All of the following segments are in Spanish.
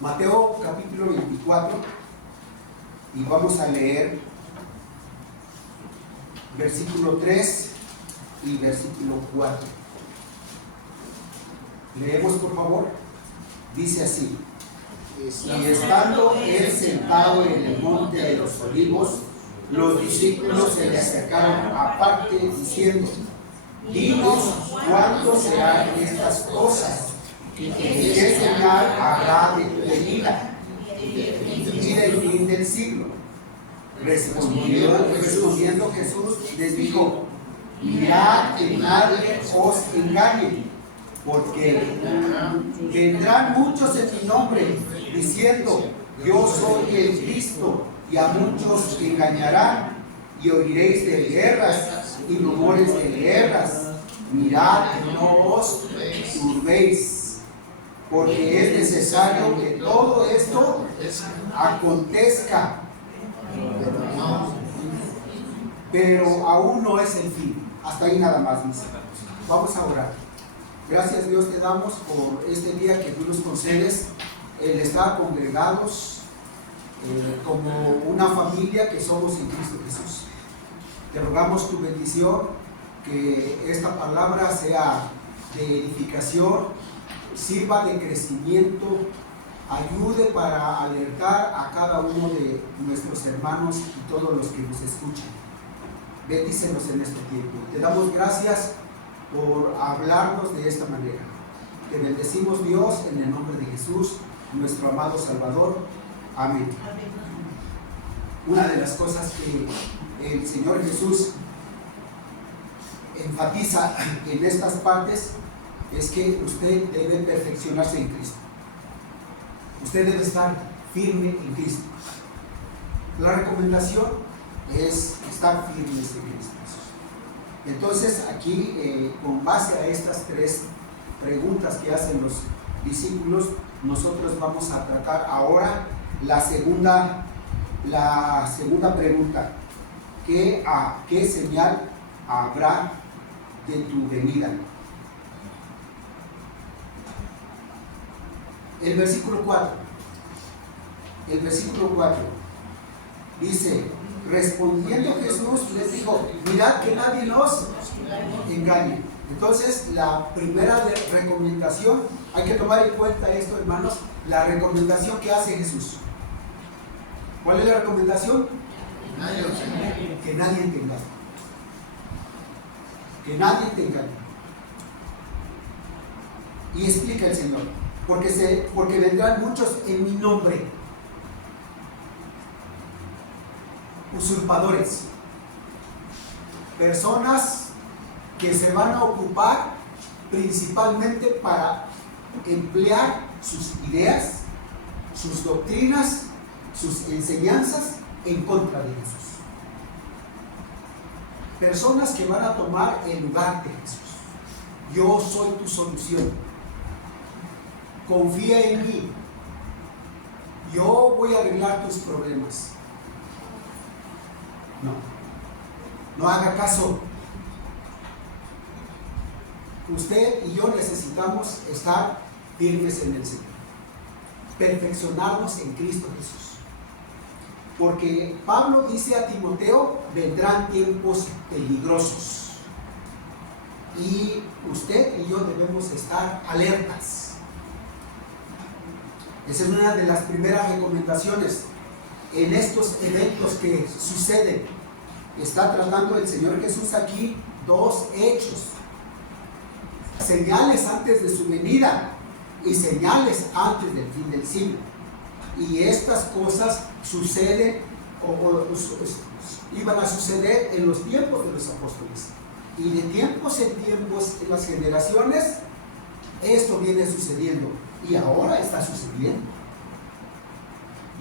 Mateo capítulo 24, y vamos a leer versículo 3 y versículo 4. Leemos, por favor. Dice así: y estando él sentado en el monte de los olivos, los discípulos se le acercaron aparte diciendo: dinos, ¿cuándo serán estas cosas? ¿Y qué señal habrá de tu venida y del fin del siglo? Respondiendo Jesús les dijo: mirad que nadie os engañe, porque vendrán muchos en mi nombre diciendo: yo soy el Cristo, y a muchos engañarán, y oiréis de guerras y rumores de guerras. Mirad que no os turbéis, porque es necesario que todo esto acontezca, pero aún no es el fin. Hasta ahí nada más dice. Vamos a orar. Gracias, Dios, te damos por este día que tú nos concedes, el estar congregados como una familia que somos en Cristo Jesús. Te rogamos tu bendición, que esta palabra sea de edificación, sirva de crecimiento, ayude para alertar a cada uno de nuestros hermanos y todos los que nos escuchan. Bendícenos en este tiempo. Te damos gracias por hablarnos de esta manera. Te bendecimos, Dios, en el nombre de Jesús, nuestro amado Salvador. Amén. Una de las cosas que el Señor Jesús enfatiza en estas partes es que usted debe perfeccionarse en Cristo. Usted debe estar firme en Cristo. La recomendación es estar firmes en Cristo. Entonces aquí, con base a estas tres preguntas que hacen los discípulos, nosotros vamos a tratar ahora la segunda pregunta: ¿qué señal habrá de tu venida? El versículo 4 dice: respondiendo Jesús les dijo: mirad que nadie nos engañe. Entonces, la primera recomendación, hay que tomar en cuenta esto, hermanos, la recomendación que hace Jesús. ¿Cuál es la recomendación? Que nadie te engañe. Que nadie te engañe. Y explica el Señor: porque vendrán muchos en mi nombre, usurpadores, personas que se van a ocupar principalmente para emplear sus ideas, sus doctrinas, sus enseñanzas en contra de Jesús. Personas que van a tomar el lugar de Jesús. Yo soy tu solución. Confía en mí. Yo voy a arreglar tus problemas. No haga caso. Usted y yo necesitamos estar firmes en el Señor, perfeccionarnos en Cristo Jesús. Porque Pablo dice a Timoteo: vendrán tiempos peligrosos. Y usted y yo debemos estar alertas. Esa es una de las primeras recomendaciones. En estos eventos que suceden, está tratando el Señor Jesús aquí dos hechos: señales antes de su venida y señales antes del fin del siglo. Y estas cosas suceden iban a suceder en los tiempos de los apóstoles, y de tiempos en tiempos, en las generaciones, esto viene sucediendo, y ahora está sucediendo.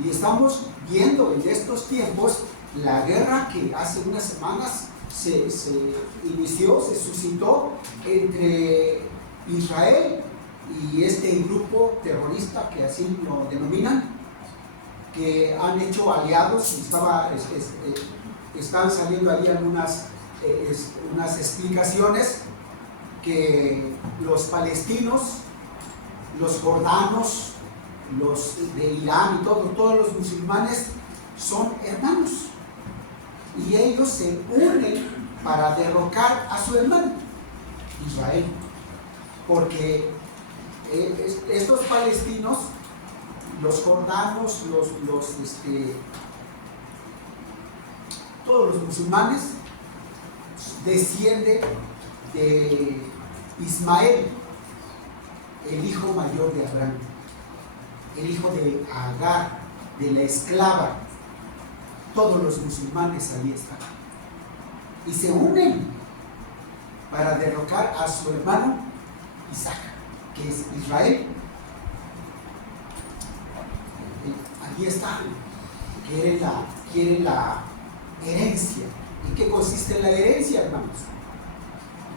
Y estamos viendo en estos tiempos la guerra que hace unas semanas se inició, se suscitó entre Israel y este grupo terrorista, que así lo denominan, que han hecho aliados. Están saliendo ahí algunas unas explicaciones que los palestinos, los jordanos, los de Irán y todos los musulmanes son hermanos. Y ellos se unen para derrocar a su hermano, Israel. Porque estos palestinos, los jordanos, todos los musulmanes, descienden de Ismael, el hijo mayor de Abraham, el hijo de Agar, de la esclava. Todos los musulmanes ahí están. Y se unen para derrocar a su hermano Isaac, que es Israel. Allí está. Quieren la herencia. ¿En qué consiste la herencia, hermanos?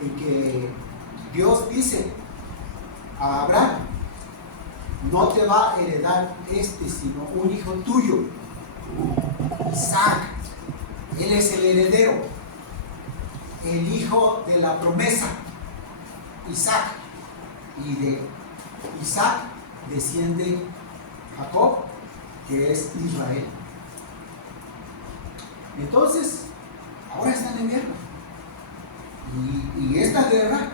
En que Dios dice a Abraham: no te va a heredar sino un hijo tuyo, Isaac. Él es el heredero, el hijo de la promesa, Isaac. Y de Isaac desciende Jacob, que es Israel. Entonces, ahora están en guerra. Y esta guerra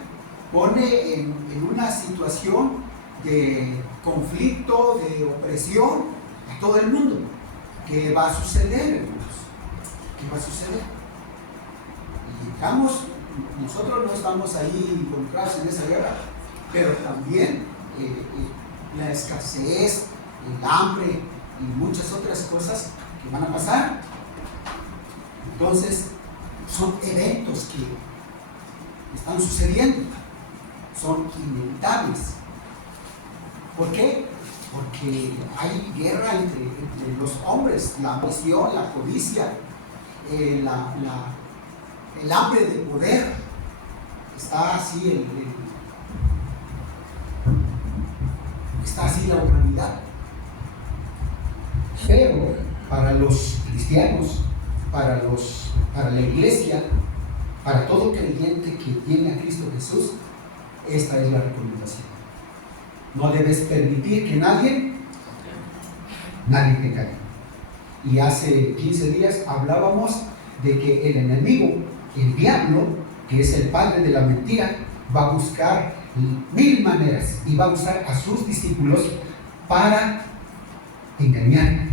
pone en una situación de conflicto, de opresión a todo el mundo. ¿Qué va a suceder, hermanos? ¿Qué va a suceder? Y nosotros no estamos ahí involucrados en esa guerra, pero también la escasez, el hambre y muchas otras cosas que van a pasar. Entonces, son eventos que están sucediendo, son inevitables. ¿Por qué? Porque hay guerra entre los hombres, la ambición, la codicia, el hambre de poder. Está así está así la humanidad. Pero para los cristianos, para la iglesia, para todo creyente que tiene a Cristo Jesús, esta es la recomendación. No debes permitir que nadie te engañe. Y hace 15 días hablábamos de que el enemigo, el diablo, que es el padre de la mentira, va a buscar 1000 maneras y va a usar a sus discípulos para engañar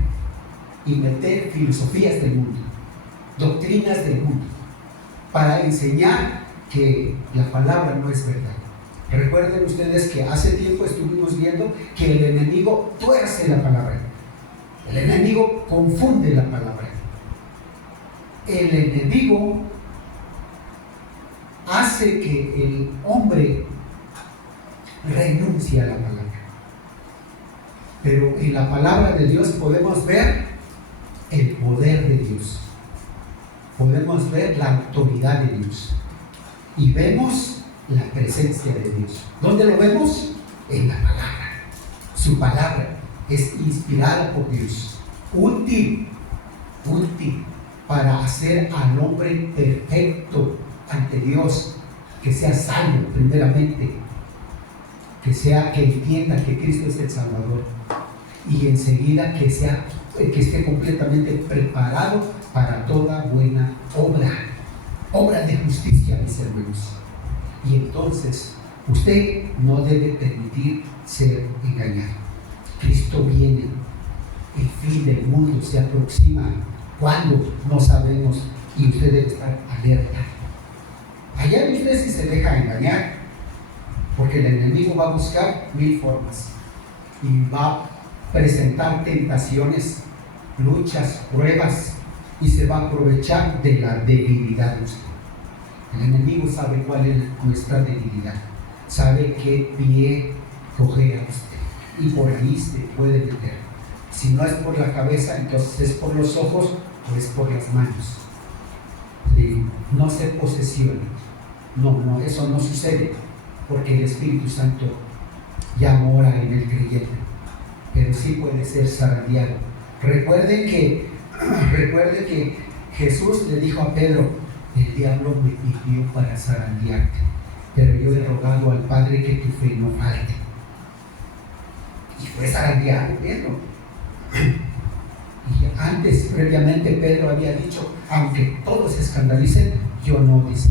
y meter filosofías del mundo, doctrinas del mundo, para enseñar que la palabra no es verdad. Recuerden ustedes que hace tiempo estuvimos viendo que el enemigo tuerce la palabra, el enemigo confunde la palabra, el enemigo hace que el hombre renuncie a la palabra. Pero en la palabra de Dios podemos ver el poder de Dios, podemos ver la autoridad de Dios y vemos la presencia de Dios. ¿Dónde lo vemos? En la palabra. Su palabra es inspirada por Dios, útil para hacer al hombre perfecto ante Dios, que sea salvo primeramente, que entienda que Cristo es el Salvador, y enseguida que esté completamente preparado para toda buena obra de justicia, mis hermanos. Y entonces usted no debe permitir ser engañado. Cristo viene, el fin del mundo se aproxima. ¿Cuándo? No sabemos, y usted debe estar alerta. Allá de usted si se deja engañar, porque el enemigo va a buscar 1000 formas y va a presentar tentaciones, luchas, pruebas, y se va a aprovechar de la debilidad de usted. El enemigo sabe cuál es nuestra debilidad, sabe qué pie coger a usted, y por ahí se puede meter. Si no es por la cabeza, entonces es por los ojos o es por las manos. Sí, no se posesione. No, eso no sucede, porque el Espíritu Santo ya mora en el creyente, pero sí puede ser zarandeado. Recuerde que Jesús le dijo a Pedro: el diablo me pidió para zarandearte, pero yo he rogado al Padre que tu fe no falte. Y fue zarandeado Pedro. Y antes, previamente, Pedro había dicho, aunque todos se escandalicen, yo no, dice.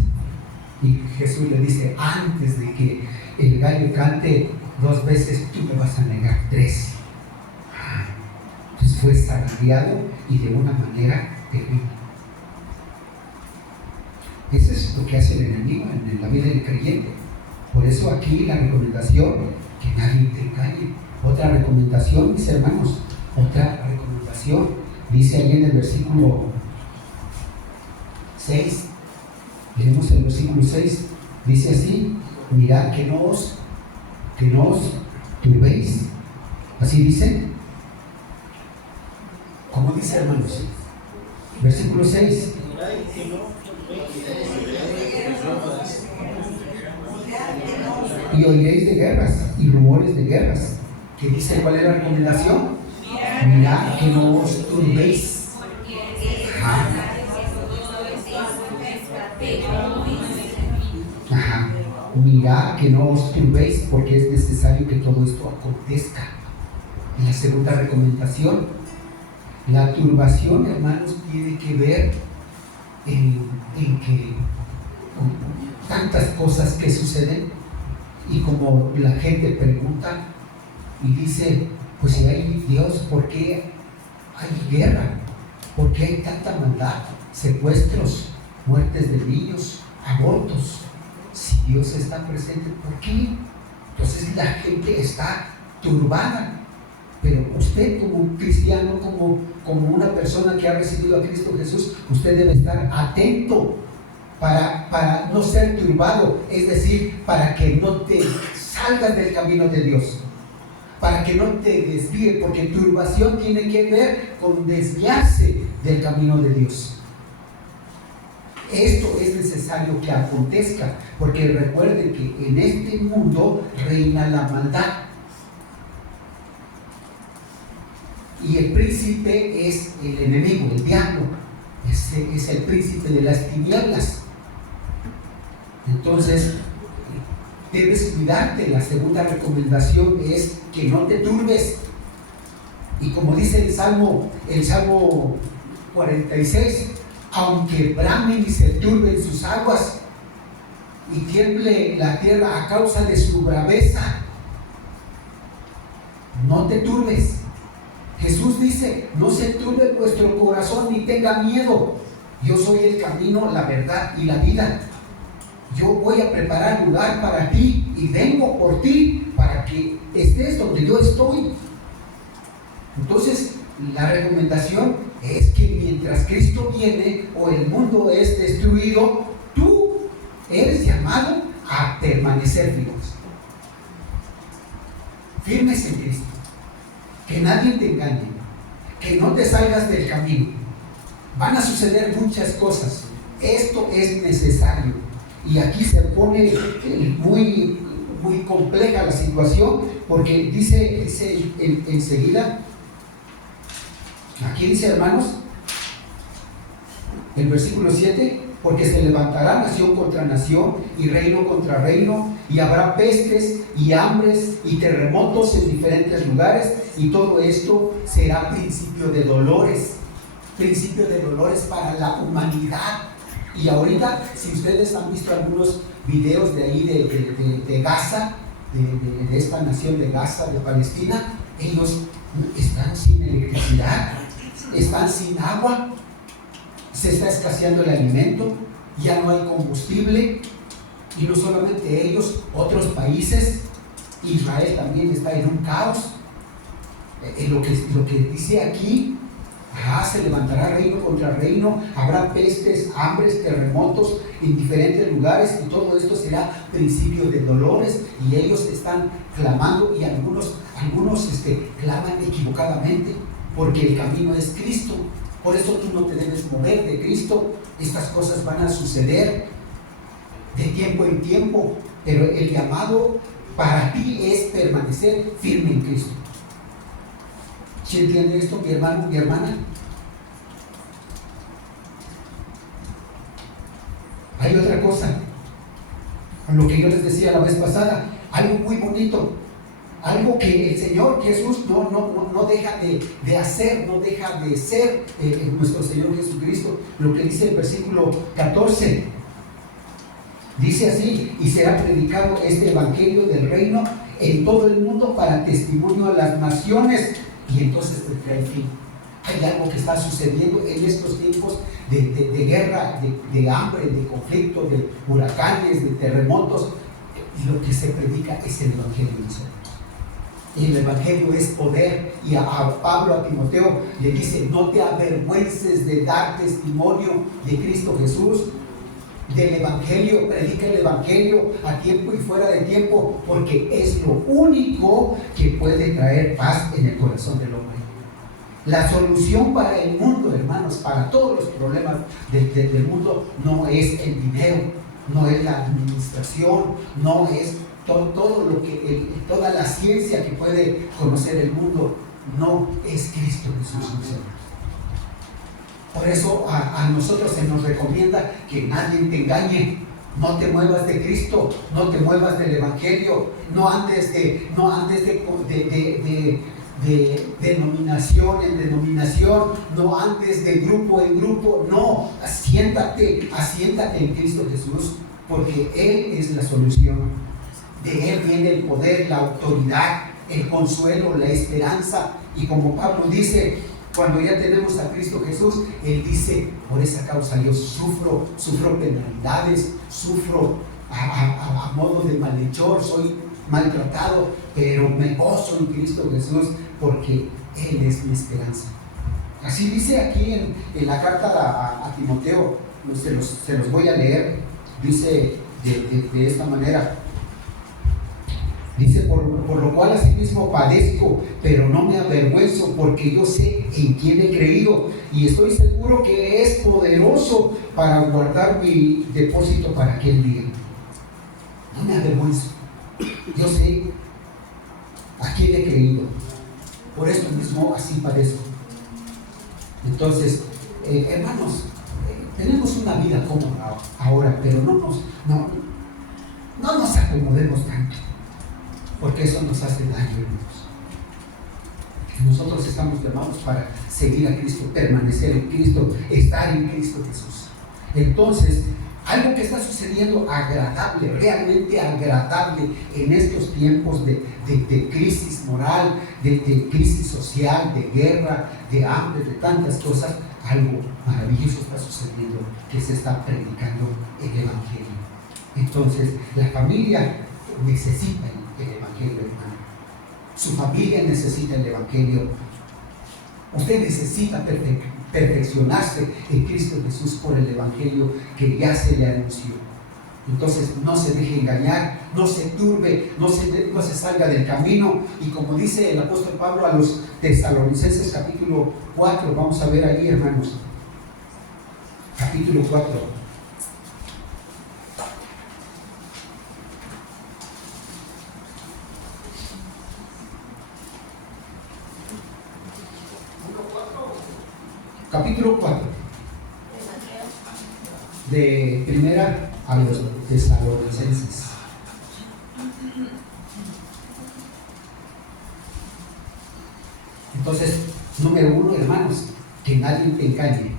Y Jesús le dice, antes de que el gallo cante 2 veces, tú me vas a negar 3. Entonces fue zarandeado y de una manera terrible. Eso es lo que hace el enemigo en la vida del creyente. Por eso aquí la recomendación, que nadie te engañe. Otra recomendación, mis hermanos, otra recomendación, dice ahí en el versículo 6, leemos el versículo 6, dice así, mirad que no os turbéis. Así dice. ¿Cómo dice, hermanos? Versículo 6. Y oiréis de guerras y rumores de guerras. ¿Qué dice? ¿Cuál es la recomendación? Mirad que no os turbéis. Mirad que no os turbéis, porque es necesario que todo esto acontezca. Y la segunda recomendación, la turbación, hermanos, tiene que ver en que tantas cosas que suceden, y como la gente pregunta y dice, pues si hay Dios, ¿por qué hay guerra? ¿Por qué hay tanta maldad? Secuestros, muertes de niños, abortos. Si Dios está presente, ¿por qué? Entonces la gente está turbada. Pero usted como cristiano, como una persona que ha recibido a Cristo Jesús, usted debe estar atento para no ser turbado, es decir, para que no te salgas del camino de Dios, para que no te desvíe, porque turbación tiene que ver con desviarse del camino de Dios. Esto es necesario que acontezca, porque recuerden que en este mundo reina la maldad. Y el príncipe es el enemigo, el diablo, es el príncipe de las tinieblas. Entonces, debes cuidarte. La segunda recomendación es que no te turbes. Y como dice el Salmo 46, aunque bramen y se turben sus aguas y tiemble la tierra a causa de su braveza, no te turbes. Jesús dice, no se turbe vuestro corazón ni tenga miedo. Yo soy el camino, la verdad y la vida. Yo voy a preparar lugar para ti y vengo por ti para que estés donde yo estoy. Entonces, la recomendación es que mientras Cristo viene o el mundo es destruido, tú eres llamado a permanecer firmes. Firmes en Cristo. Que nadie te engañe, que no te salgas del camino. Van a suceder muchas cosas. Esto es necesario. Y aquí se pone muy, muy compleja la situación, porque dice enseguida, aquí dice, hermanos, el versículo 7, porque se levantará nación contra nación y reino contra reino, y habrá pestes y hambres y terremotos en diferentes lugares, y todo esto será principio de dolores para la humanidad. Y ahorita, si ustedes han visto algunos videos de ahí de Gaza, de esta nación de Gaza, de Palestina, ellos están sin electricidad, están sin agua, se está escaseando el alimento, ya no hay combustible. Y no solamente ellos, otros países. Israel también está en un caos. Lo que dice aquí, se levantará reino contra reino, habrá pestes, hambres, terremotos en diferentes lugares, y todo esto será principio de dolores. Y ellos están clamando, y algunos claman equivocadamente, porque el camino es Cristo. Por eso tú no te debes mover de Cristo. Estas cosas van a suceder de tiempo en tiempo, pero el llamado para ti es permanecer firme en Cristo. ¿Sí entiende esto, mi hermano, mi hermana? Hay otra cosa, lo que yo les decía la vez pasada, algo muy bonito. algo que el Señor Jesús no deja de hacer, no deja de ser nuestro Señor Jesucristo. Lo que dice el versículo 14, dice así: y será predicado este evangelio del reino en todo el mundo para testimonio a las naciones, y entonces tendrá el fin. Hay algo que está sucediendo en estos tiempos de guerra, de hambre, de conflicto, de huracanes, de terremotos, y lo que se predica es el evangelio de nosotros. El evangelio es poder, y a Pablo, a Timoteo le dice: no te avergüences de dar testimonio de Cristo Jesús, del evangelio. Predica el evangelio a tiempo y fuera de tiempo, porque es lo único que puede traer paz en el corazón del hombre. La solución para el mundo, hermanos, para todos los problemas del mundo, no es el dinero, no es la administración, no es todo lo que toda la ciencia que puede conocer el mundo, no es Cristo Jesús, mi Señor. Por eso a nosotros se nos recomienda que nadie te engañe. No te muevas de Cristo, no te muevas del evangelio, no andes de denominación en denominación, no andes de grupo en grupo, no, asiéntate en Cristo Jesús, porque Él es la solución. De Él viene el poder, la autoridad, el consuelo, la esperanza. Y como Pablo dice, cuando ya tenemos a Cristo Jesús, Él dice: por esa causa yo sufro penalidades, sufro a modo de malhechor, soy maltratado, pero me gozo en Cristo Jesús, porque Él es mi esperanza. Así dice aquí en la carta a Timoteo. Se los voy a leer. Dice de esta manera. Dice: por lo cual asimismo padezco, pero no me avergüenzo, porque yo sé en quién he creído, y estoy seguro que es poderoso para guardar mi depósito para aquel día. No me avergüenzo. Yo sé a quién he creído. Por esto mismo así padezco. Entonces, hermanos, tenemos una vida cómoda ahora, pero no nos acomodemos tanto, porque eso nos hace daño, hermanos. Nosotros estamos llamados para seguir a Cristo, permanecer en Cristo, estar en Cristo Jesús. Entonces, algo que está sucediendo agradable, realmente agradable en estos tiempos de crisis moral, de crisis social, de guerra, de hambre, de tantas cosas, algo maravilloso está sucediendo, que se está predicando el evangelio. Entonces, la familia necesita el evangelio, hermano. Su familia necesita el evangelio. Usted necesita perfeccionarse en Cristo Jesús por el evangelio que ya se le anunció. Entonces, no se deje engañar, no se turbe, no se salga del camino. Y como dice el apóstol Pablo a los Tesalonicenses, capítulo 4, vamos a ver allí, hermanos, capítulo 4. Capítulo 4 de primera a los Tesalonicenses. Entonces, número 1, hermanos, que nadie te engañe,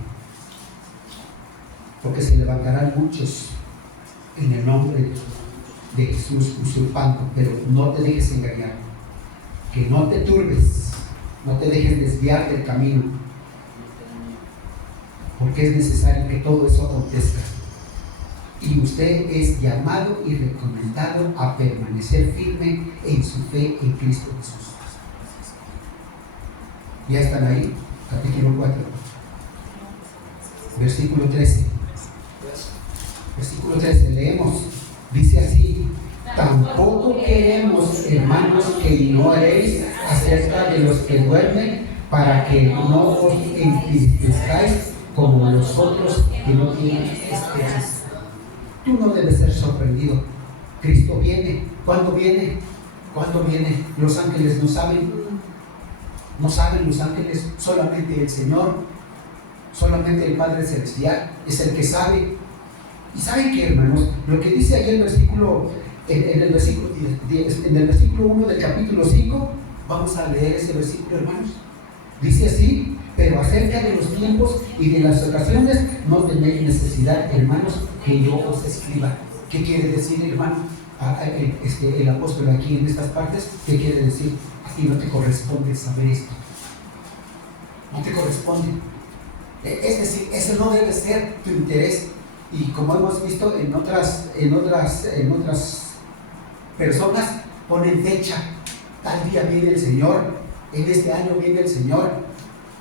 porque se levantarán muchos en el nombre de Jesús usurpando, pero no te dejes engañar, que no te turbes, no te dejes desviar del camino, porque es necesario que todo eso acontezca. Y usted es llamado y recomendado a permanecer firme en su fe en Cristo Jesús. Ya están ahí, capítulo 4, versículo 13. Versículo 13, leemos, dice así: tampoco queremos, hermanos, que ignoréis acerca de los que duermen, para que no os entristezcáis como los otros que no tienen esperanza. Tú no debes ser sorprendido. Cristo viene. ¿Cuándo viene? ¿Cuándo viene? Los ángeles no saben. No saben los ángeles, solamente el Señor, solamente el Padre Celestial es el que sabe. ¿Y saben qué, hermanos? Lo que dice ahí el versículo en el versículo 1 del capítulo 5, vamos a leer ese versículo, hermanos. Dice así: pero acerca de los tiempos y de las ocasiones no tenéis necesidad, hermanos, que yo os escriba. ¿Qué quiere decir, hermano? El apóstol aquí en estas partes, ¿qué quiere decir? A ti no te corresponde saber esto. No te corresponde. Es decir, ese no debe ser tu interés. Y como hemos visto en otras personas, ponen fecha. Tal día viene el Señor, en este año viene el Señor.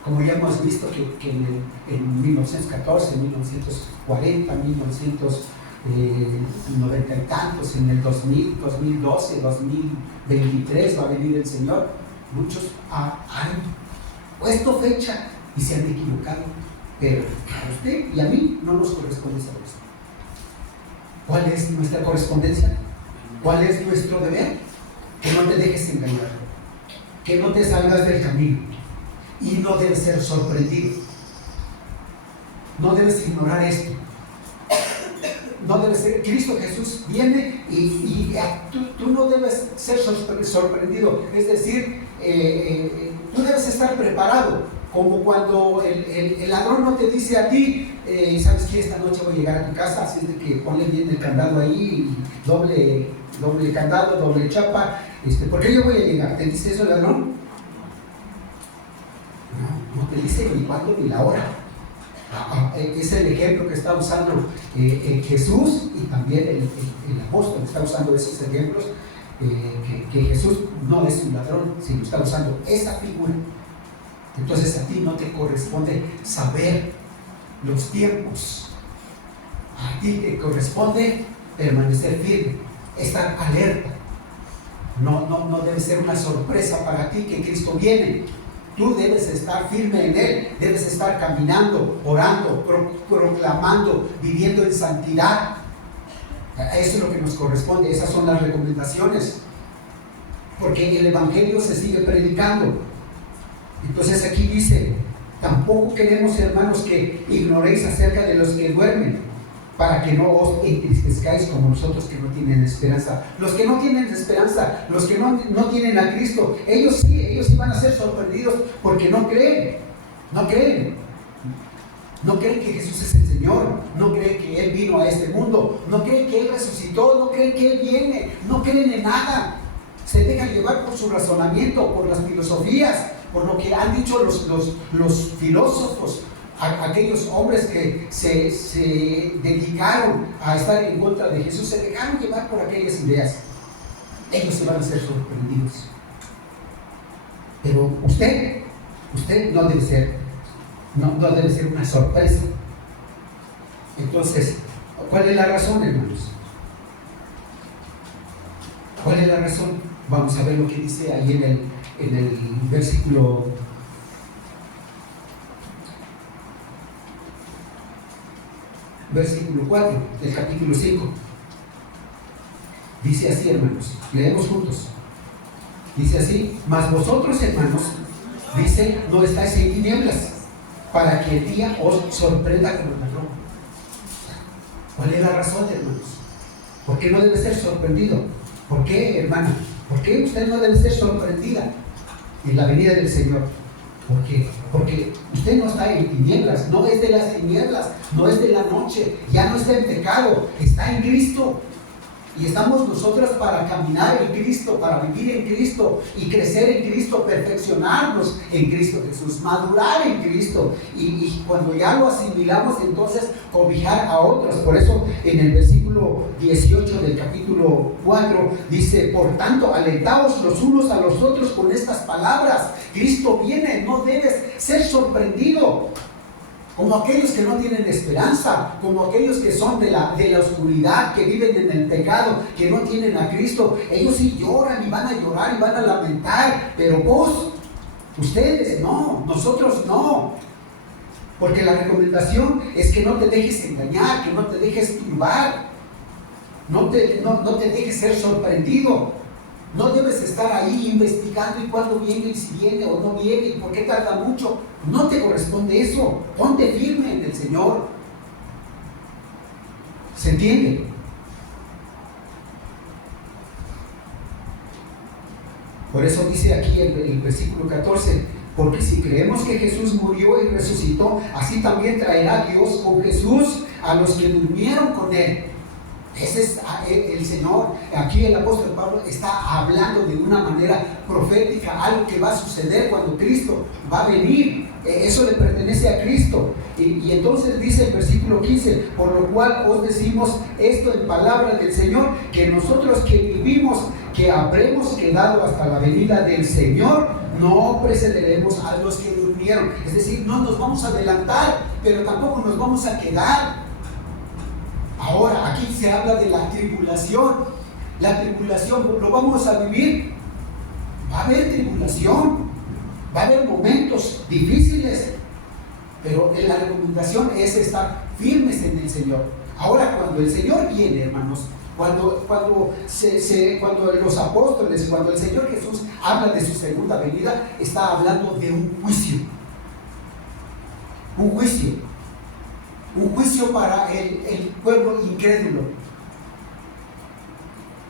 Como ya hemos visto que en 1914, 1940, 1990 y tantos, en el 2000, 2012, 2023 va a venir el Señor. Muchos han puesto fecha y se han equivocado. Pero a usted y a mí no nos corresponde saber esto. ¿Cuál es nuestra correspondencia? ¿Cuál es nuestro deber? Que no te dejes engañar, que no te salgas del camino y no debes ser sorprendido. No debes ignorar esto. No debes ser. Cristo Jesús viene y tú no debes ser sorprendido. Es decir, tú debes estar preparado. Como cuando el ladrón no te dice a ti, sabes que esta noche voy a llegar a tu casa, así de que ponle bien el candado ahí, doble candado, doble chapa, porque yo voy a llegar. ¿Te dice eso el ladrón? No te dice ni cuándo ni la hora. Es el ejemplo que está usando Jesús, y también el apóstol está usando esos ejemplos, que Jesús no es un ladrón, sino está usando esa figura. Entonces a ti no te corresponde saber los tiempos. A ti te corresponde permanecer firme, estar alerta. No debe ser una sorpresa para ti que Cristo viene. Tú debes estar firme en Él, debes estar caminando, orando, proclamando, viviendo en santidad. Eso es lo que nos corresponde, esas son las recomendaciones. Porque el Evangelio se sigue predicando. Entonces aquí dice: tampoco queremos, hermanos, que ignoréis acerca de los que duermen, para que no os entristezcáis como nosotros que no tienen esperanza. Los que no tienen esperanza, los que no tienen a Cristo, ellos sí van a ser sorprendidos porque no creen que Jesús es el Señor, no creen que Él vino a este mundo, no creen que Él resucitó, no creen que Él viene, no creen en nada. Se dejan llevar por su razonamiento, por las filosofías, por lo que han dicho los filósofos, aquellos hombres que se dedicaron a estar en contra de Jesús, se dejaron llevar por aquellas ideas. Ellos se van a ser sorprendidos. Pero usted no debe ser una sorpresa. Entonces, ¿cuál es la razón, hermanos? ¿Cuál es la razón? Vamos a ver lo que dice ahí en el versículo 4 del capítulo 5. Dice así, hermanos, leemos juntos. Dice así: mas vosotros, hermanos, dice, no estáis en tinieblas, para que el día os sorprenda como ladrón. ¿Cuál es la razón, hermanos? ¿Por qué no debe ser sorprendido? ¿Por qué, hermano? ¿Por qué usted no debe ser sorprendida en la venida del Señor? ¿Por qué? Porque usted no está en tinieblas, no es de las tinieblas, no es de la noche, ya no está en pecado, está en Cristo. Y estamos nosotros para caminar en Cristo, para vivir en Cristo y crecer en Cristo, perfeccionarnos en Cristo Jesús, madurar en Cristo. Y cuando ya lo asimilamos, entonces cobijar a otros. Por eso en el versículo 18 del capítulo 4 dice: por tanto, alentaos los unos a los otros con estas palabras. Cristo viene, no debes ser sorprendido. Como aquellos que no tienen esperanza, como aquellos que son de la oscuridad, que viven en el pecado, que no tienen a Cristo. Ellos sí lloran y van a llorar y van a lamentar, pero vos, ustedes no, nosotros no. Porque la recomendación es que no te dejes engañar, que no te dejes turbar, no te dejes ser sorprendido. No debes estar ahí investigando y cuándo viene, y si viene o no viene, y por qué tarda mucho. No te corresponde eso. Ponte firme en el Señor. ¿Se entiende? Por eso dice aquí el versículo 14, porque si creemos que Jesús murió y resucitó, así también traerá Dios con Jesús a los que durmieron con Él. Ese es el Señor. Aquí el apóstol Pablo está hablando de una manera profética, algo que va a suceder cuando Cristo va a venir. Eso le pertenece a Cristo. Y entonces dice el versículo 15, por lo cual os decimos esto en palabra del Señor, que nosotros que vivimos, que habremos quedado hasta la venida del Señor, no precederemos a los que durmieron. Es decir, no nos vamos a adelantar, pero tampoco nos vamos a quedar. Ahora, aquí se habla de la tribulación. La tribulación, ¿lo vamos a vivir? Va a haber tribulación, va a haber momentos difíciles, pero la recomendación es estar firmes en el Señor. Ahora, cuando el Señor viene, hermanos, cuando los apóstoles, cuando el Señor Jesús habla de su segunda venida, está hablando de un juicio. Un juicio. Un juicio para el pueblo incrédulo.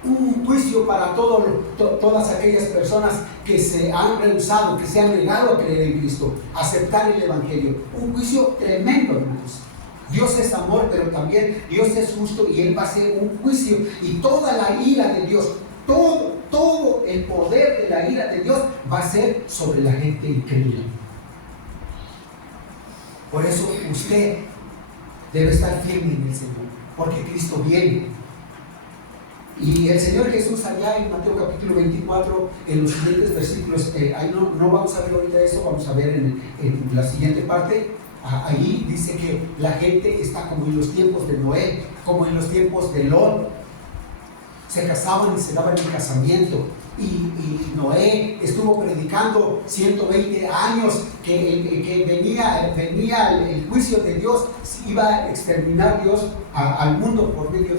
Un juicio para todas aquellas personas que se han rehusado, que se han negado a creer en Cristo, aceptar el Evangelio. Un juicio tremendo, hermanos. Dios es amor, pero también Dios es justo y Él va a hacer un juicio. Y toda la ira de Dios, todo el poder de la ira de Dios va a ser sobre la gente incrédula. Por eso usted debe estar firme en el Señor, porque Cristo viene. Y el Señor Jesús allá en Mateo capítulo 24, en los siguientes versículos, ahí no vamos a ver ahorita eso, vamos a ver en la siguiente parte. Ahí dice que la gente está como en los tiempos de Noé, como en los tiempos de Lot. Se casaban y se daban el casamiento. Y Noé estuvo predicando 120 años que venía el juicio de Dios, iba a exterminar Dios al mundo por medio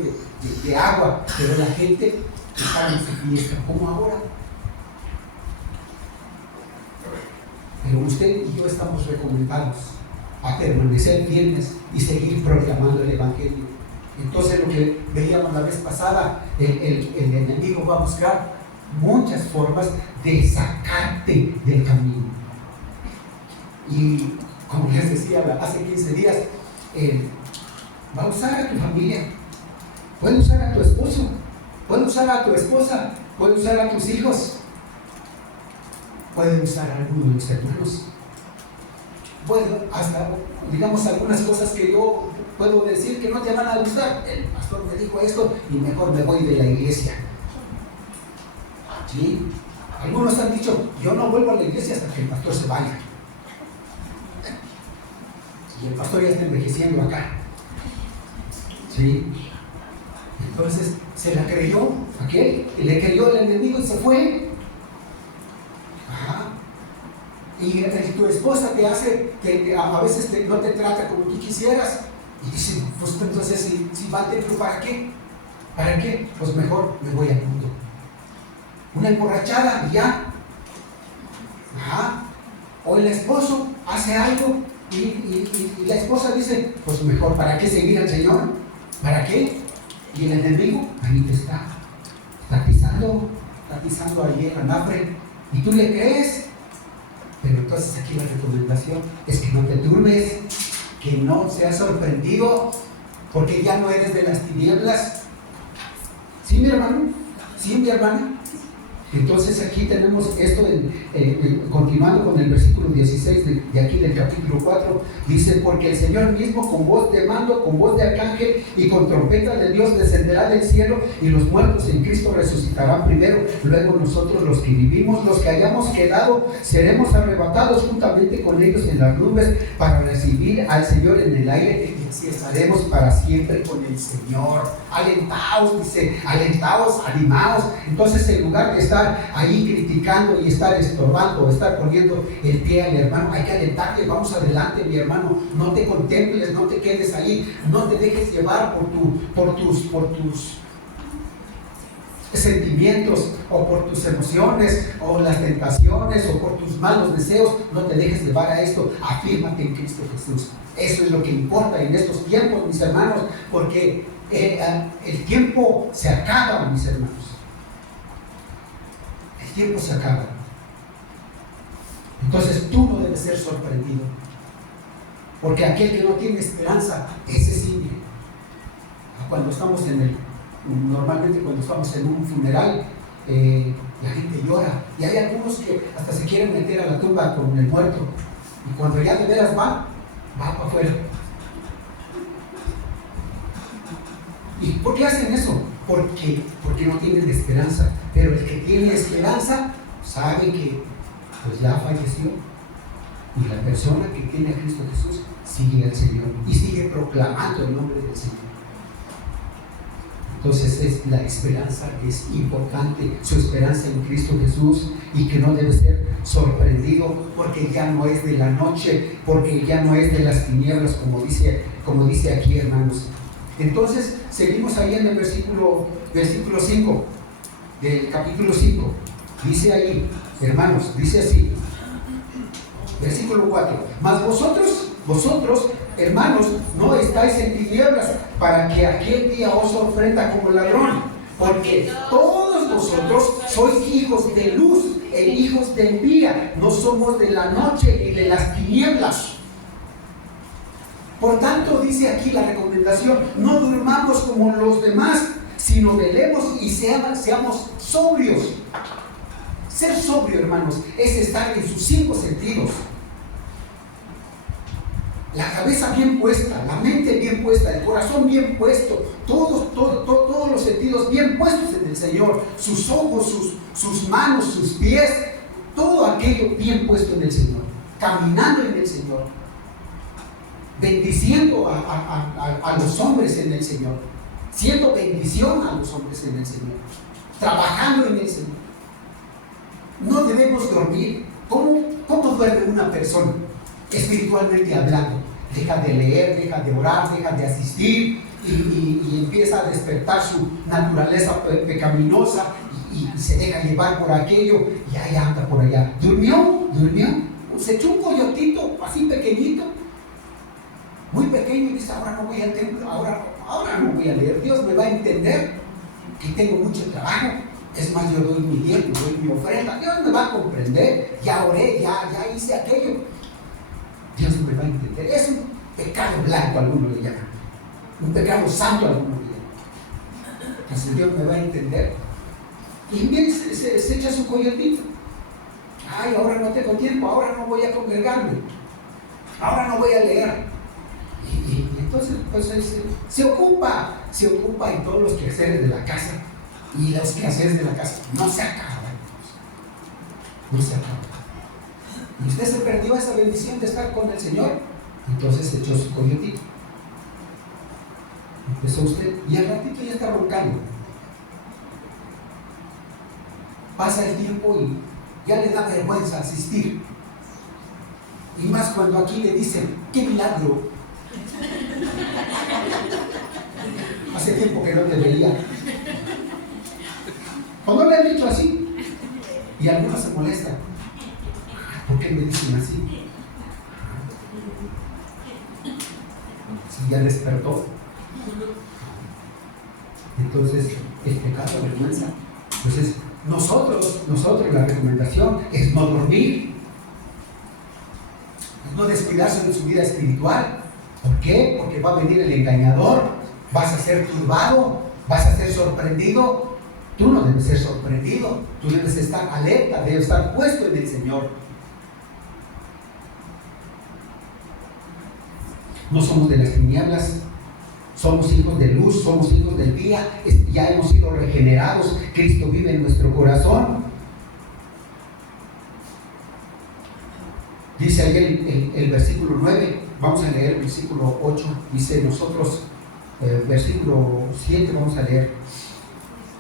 de agua, pero la gente estaba en su fiesta, como ahora. Pero usted y yo estamos recomendados a permanecer firmes y seguir proclamando el Evangelio. Entonces, lo que veíamos la vez pasada, el enemigo va a buscar muchas formas de sacarte del camino. Y como les decía hace 15 días, va a usar a tu familia, puede usar a tu esposo, puede usar a tu esposa, puede usar a tus hijos, puede usar a alguno de los hermanos. Bueno, hasta digamos algunas cosas que yo puedo decir que no te van a gustar. El pastor me dijo esto y mejor me voy de la iglesia. ¿Sí? Algunos han dicho, yo no vuelvo a la iglesia hasta que el pastor se vaya. Y el pastor ya está envejeciendo acá. ¿Sí? Entonces se la creyó aquel, y le creyó el enemigo y se fue. Ajá. Y tu esposa te hace, a veces no te trata como tú quisieras. Y dice, pues entonces si va al templo, ¿para qué? ¿Para qué? Pues mejor me voy al mundo. Una emborrachada y ya. Ajá. O el esposo hace algo y la esposa dice, pues mejor, ¿para qué seguir al Señor? ¿Para qué? Y el enemigo ahí te está pisando ahí en la nafre. ¿Y tú le crees? Pero entonces aquí la recomendación es que no te turbes, que no seas sorprendido, porque ya no eres de las tinieblas. ¿Sí, mi hermano? ¿Sí, mi hermana? Entonces aquí tenemos esto, continuando con el versículo 16 de aquí del capítulo 4, dice, porque el Señor mismo con voz de mando, con voz de arcángel y con trompeta de Dios descenderá del cielo, y los muertos en Cristo resucitarán primero, luego nosotros los que vivimos, los que hayamos quedado, seremos arrebatados juntamente con ellos en las nubes para recibir al Señor en el aire, y así estaremos para siempre con el Señor. Alentaos, dice, alentaos, animaos. Entonces, en lugar de estar ahí criticando y estar estorbando, estar poniendo el pie al hermano, hay que alentarle, vamos adelante, mi hermano, no te contemples, no te quedes ahí, no te dejes llevar por tus sentimientos o por tus emociones o las tentaciones o por tus malos deseos, no te dejes llevar a esto, afírmate en Cristo Jesús. Eso es lo que importa en estos tiempos, mis hermanos, porque el tiempo se acaba, mis hermanos. El tiempo se acaba. Entonces tú no debes ser sorprendido, porque aquel que no tiene esperanza, ese sí. Cuando estamos normalmente cuando estamos en un funeral, la gente llora, y hay algunos que hasta se quieren meter a la tumba con el muerto, y cuando ya de veras va para afuera. ¿Y por qué hacen eso? Porque no tienen esperanza. Pero el que tiene esperanza sabe que pues ya falleció, y la persona que tiene a Cristo Jesús sigue al Señor y sigue proclamando el nombre del Señor. Entonces es la esperanza que es importante, su esperanza en Cristo Jesús, y que no debe ser sorprendido porque ya no es de la noche, porque ya no es de las tinieblas, como dice aquí, hermanos. Entonces seguimos ahí en el versículo 5 del capítulo 5. Dice ahí, hermanos, dice así, versículo 4: mas vosotros, hermanos, no estáis en tinieblas, para que aquel día os sorprenda como ladrón, porque todos vosotros sois hijos de luz e hijos del día, no somos de la noche ni de las tinieblas. Por tanto, dice aquí la recomendación: no durmamos como los demás, sino velemos y seamos sobrios. Ser sobrio, hermanos, es estar en sus 5 sentidos. La cabeza bien puesta, la mente bien puesta, el corazón bien puesto, todos los sentidos bien puestos en el Señor, sus ojos, sus manos, sus pies, todo aquello bien puesto en el Señor, caminando en el Señor, bendiciendo a los hombres en el Señor, siendo bendición a los hombres en el Señor, trabajando en el Señor. No debemos dormir. ¿Cómo duerme una persona? Espiritualmente hablando, deja de leer, deja de orar, deja de asistir, y empieza a despertar su naturaleza pecaminosa, y se deja llevar por aquello, y ahí anda por allá. ¿Durmió? Se echó un coyotito así pequeñito, muy pequeño, y dice: ahora no voy al templo, ahora no voy a leer, Dios me va a entender que tengo mucho trabajo. Es más, yo doy mi diezmo, doy mi ofrenda, Dios me va a comprender, ya oré, ya hice aquello, Dios me va a entender. Es un pecado blanco, algunos le llaman, un pecado santo, algunos le llaman. Entonces Dios me va a entender. Y bien, se echa su coyotito. Ay, ahora no tengo tiempo, ahora no voy a congregarme, ahora no voy a leer. Y entonces pues se ocupa en todos los quehaceres de la casa. Y los quehaceres de la casa no se acaban. No se acaban. Y usted se perdió esa bendición de estar con el Señor. Entonces echó su coyotito. Empezó usted, y al ratito ya está roncando. Pasa el tiempo y ya le da vergüenza asistir. Y más cuando aquí le dicen: ¡qué milagro! Hace tiempo que no te veía. ¿O no le han dicho así? Y algunos se molestan. ¿Por qué me dicen así? Si ya despertó. Entonces, el pecado, la vergüenza. Entonces, nosotros, la recomendación es no dormir, es no descuidarse de su vida espiritual. ¿Por qué? Porque va a venir el engañador, vas a ser turbado, vas a ser sorprendido. Tú no debes ser sorprendido, tú debes estar alerta, debes estar puesto en el Señor. No somos de las tinieblas, somos hijos de luz, somos hijos del día, ya hemos sido regenerados, Cristo vive en nuestro corazón. Dice ahí el versículo 9, vamos a leer el versículo 8, dice nosotros, versículo 7, vamos a leer.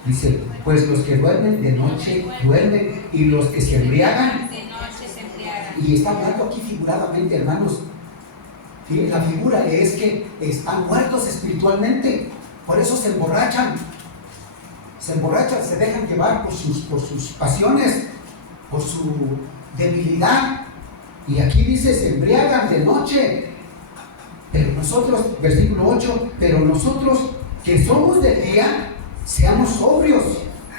Dice: pues los que duermen de noche duermen, y los que se embriagan de noche se embriagan. Y está hablando aquí figuradamente, hermanos. ¿Sí? La figura es que están muertos espiritualmente, por eso se emborrachan, se dejan llevar por sus pasiones, por su debilidad. Y aquí dice: se embriagan de noche. Pero nosotros, versículo 8, pero nosotros que somos del día, seamos sobrios,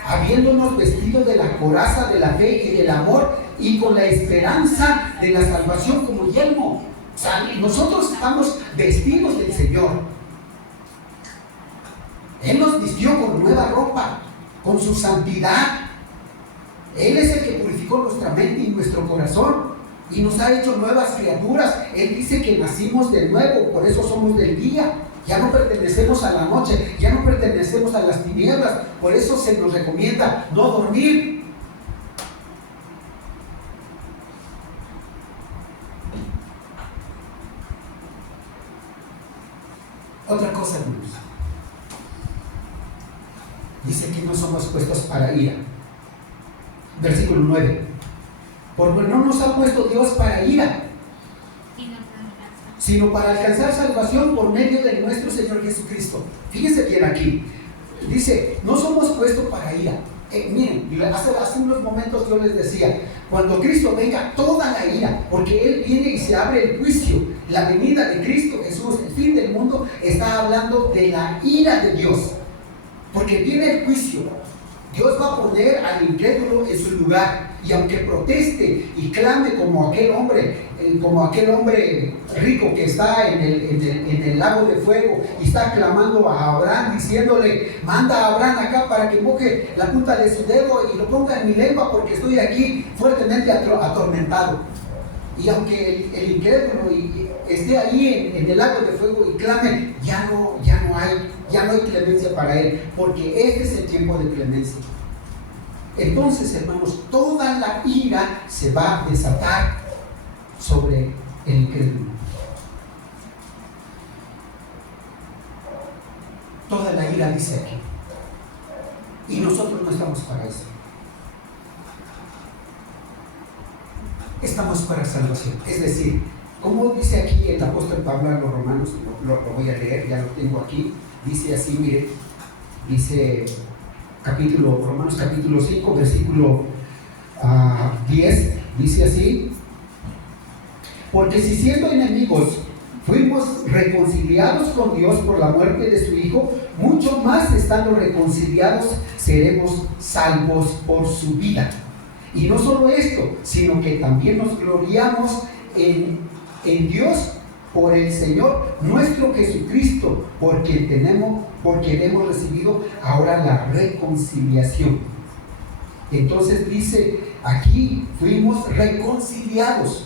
habiéndonos vestido de la coraza de la fe y del amor y con la esperanza de la salvación como yelmo. O sea, nosotros estamos vestidos del Señor. Él nos vistió con nueva ropa, con su santidad. Él es el que purificó nuestra mente y nuestro corazón y nos ha hecho nuevas criaturas. Él dice que nacimos de nuevo, por eso somos del día. Ya no pertenecemos a la noche, ya no pertenecemos a las tinieblas. Por eso se nos recomienda no dormir. Otra cosa, hermanos. Dice que no somos puestos para ira. Versículo 9. Porque no nos ha puesto Dios para ira, sino para alcanzar salvación por medio de nuestro Señor Jesucristo. Fíjense bien aquí. Dice, no somos puestos para ira. Miren, hace unos momentos yo les decía, cuando Cristo venga, toda la ira, porque Él viene y se abre el juicio. La venida de Cristo Jesús, el fin del mundo, está hablando de la ira de Dios, porque viene el juicio. Dios va a poner al incrédulo en su lugar, y aunque proteste y clame como aquel hombre rico que está en el lago de fuego y está clamando a Abraham diciéndole, manda a Abraham acá para que moje la punta de su dedo y lo ponga en mi lengua porque estoy aquí fuertemente atormentado. Y aunque el incrédulo esté ahí en el lago de fuego y clame, ya no hay clemencia para él, porque este es el tiempo de clemencia. Entonces, hermanos, toda la ira se va a desatar sobre el incrédulo. Toda la ira dice aquí. Y nosotros no estamos para eso. Estamos para salvación. Es decir, como dice aquí el apóstol Pablo a los romanos, lo voy a leer, ya lo tengo aquí. Dice así, mire, dice Romanos capítulo 5, versículo 10, dice así: porque si siendo enemigos fuimos reconciliados con Dios por la muerte de su Hijo, mucho más estando reconciliados seremos salvos por su vida. Y no solo esto, sino que también nos gloriamos en Dios por el Señor nuestro Jesucristo, porque hemos recibido ahora la reconciliación. Entonces dice aquí, fuimos reconciliados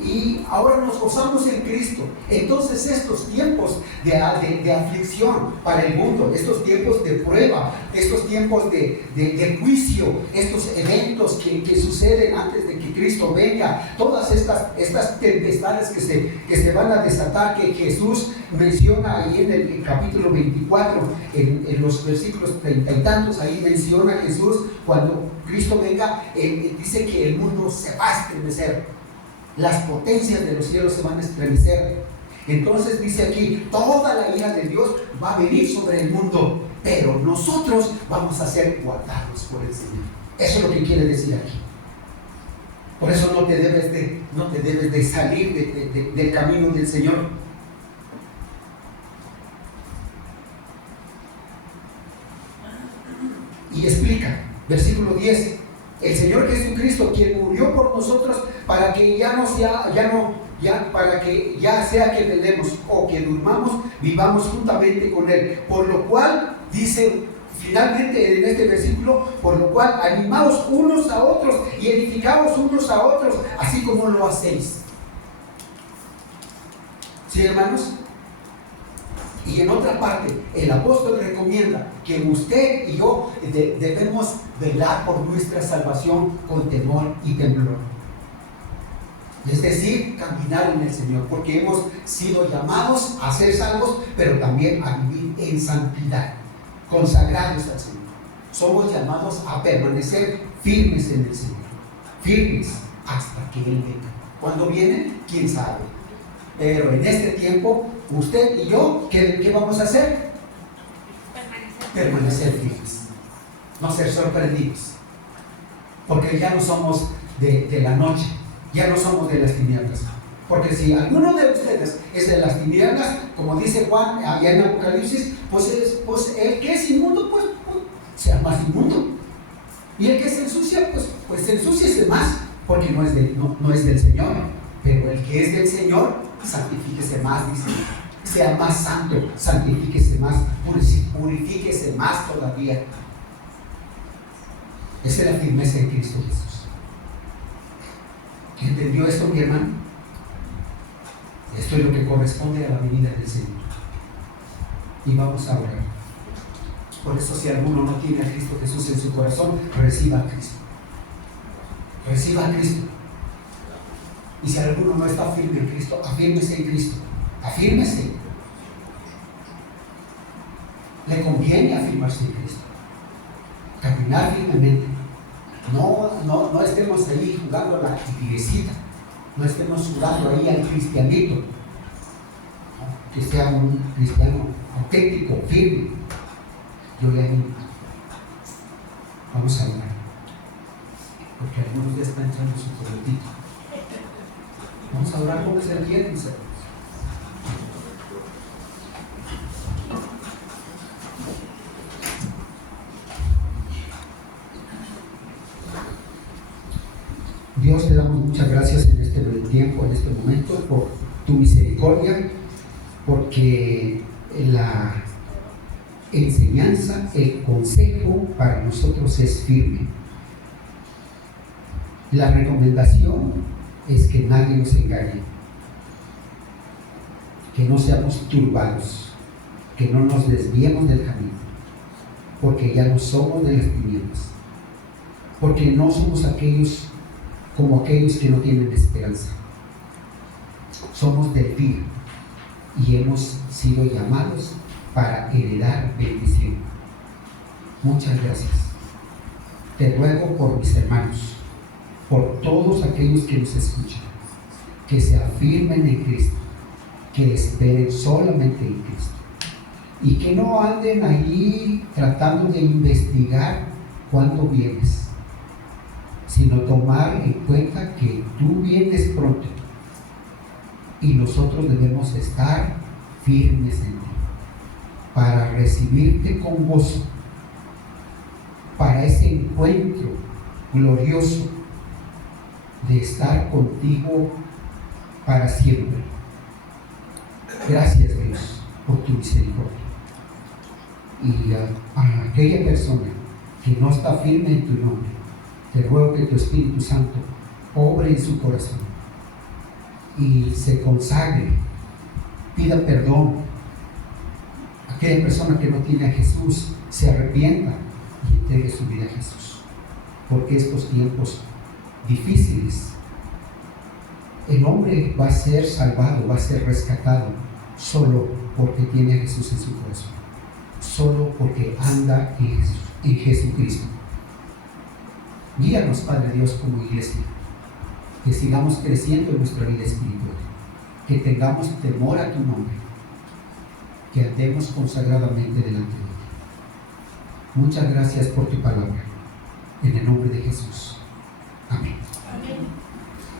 y ahora nos gozamos en Cristo. Entonces estos tiempos de aflicción para el mundo, estos tiempos de prueba, estos tiempos de juicio, estos eventos que suceden antes de que Cristo venga, todas estas tempestades que se van a desatar, que Jesús menciona ahí en el capítulo 24, en los versículos 30 y tantos, ahí menciona Jesús, cuando Cristo venga, dice que el mundo se va a estremecer. Las potencias de los cielos se van a estremecer. Entonces dice aquí, toda la ira de Dios va a venir sobre el mundo, pero nosotros vamos a ser guardados por el Señor. Eso es lo que quiere decir aquí. Por eso no te debes de salir del camino del Señor. Y explica, versículo 10: el Señor Jesucristo, quien murió por nosotros para que para que ya sea que velemos o que durmamos, vivamos juntamente con Él. Por lo cual, dice finalmente en este versículo, por lo cual animaos unos a otros y edificaos unos a otros, así como lo hacéis. ¿Sí, hermanos? Y en otra parte, el apóstol recomienda que usted y yo debemos velar por nuestra salvación con temor y temblor. Es decir, caminar en el Señor, porque hemos sido llamados a ser salvos, pero también a vivir en santidad, consagrados al Señor. Somos llamados a permanecer firmes en el Señor, firmes hasta que Él venga. ¿Cuándo viene? ¿Quién sabe? Pero en este tiempo, usted y yo, ¿qué vamos a hacer? Permanecer firmes, no ser sorprendidos, porque ya no somos de la noche, ya no somos de las tinieblas. Porque si alguno de ustedes es de las tinieblas, como dice Juan allá en Apocalipsis, pues el que es inmundo, pues sea más inmundo. Y el que se ensucia, pues se ensúciese más, porque no es del Señor. Pero el que es del Señor, santifíquese más, dice. Sea más santo, santifíquese más, purifíquese más todavía. Esa es la firmeza en Cristo Jesús. ¿Entendió esto, mi hermano? Esto es lo que corresponde a la venida del Señor. Y vamos a orar. Por eso, si alguno no tiene a Cristo Jesús en su corazón, reciba a Cristo. Reciba a Cristo. Y si alguno no está firme en Cristo, afírmese en Cristo. Afírmese. Le conviene afirmarse en Cristo. Caminar firmemente. No estemos ahí jugando a la iglesita. No estemos jugando ahí al cristianito. ¿No? Que sea un cristiano auténtico, firme. Yo le animo. Vamos a orar. Porque algunos ya están echando su corretito. Vamos a orar como se quieren, mis hermanos. Dios, te damos muchas gracias en este tiempo, en este momento, por tu misericordia, porque la enseñanza, el consejo para nosotros es firme. La recomendación es que nadie nos engañe, que no seamos turbados, que no nos desviemos del camino, porque ya no somos de las tinieblas, porque no somos como aquellos que no tienen esperanza. Somos del día y hemos sido llamados para heredar bendición. Muchas gracias. Te ruego por mis hermanos, por todos aquellos que nos escuchan, que se afirmen en Cristo, que esperen solamente en Cristo y que no anden ahí tratando de investigar cuándo vienes, sino tomar en cuenta que tú vienes pronto y nosotros debemos estar firmes en ti para recibirte con gozo, para ese encuentro glorioso de estar contigo para siempre. Gracias, Dios, por tu misericordia. Y a aquella persona que no está firme en tu nombre, te ruego que tu Espíritu Santo obre en su corazón y se consagre, pida perdón. Aquella persona que no tiene a Jesús se arrepienta y entregue su vida a Jesús, porque estos tiempos difíciles, el hombre va a ser salvado, va a ser rescatado solo porque tiene a Jesús en su corazón, solo porque anda en Jesucristo. Guíanos, Padre Dios, como iglesia, que sigamos creciendo en nuestra vida espiritual, que tengamos temor a tu nombre, que andemos consagradamente delante de ti. Muchas gracias por tu palabra, en el nombre de Jesús. Amén.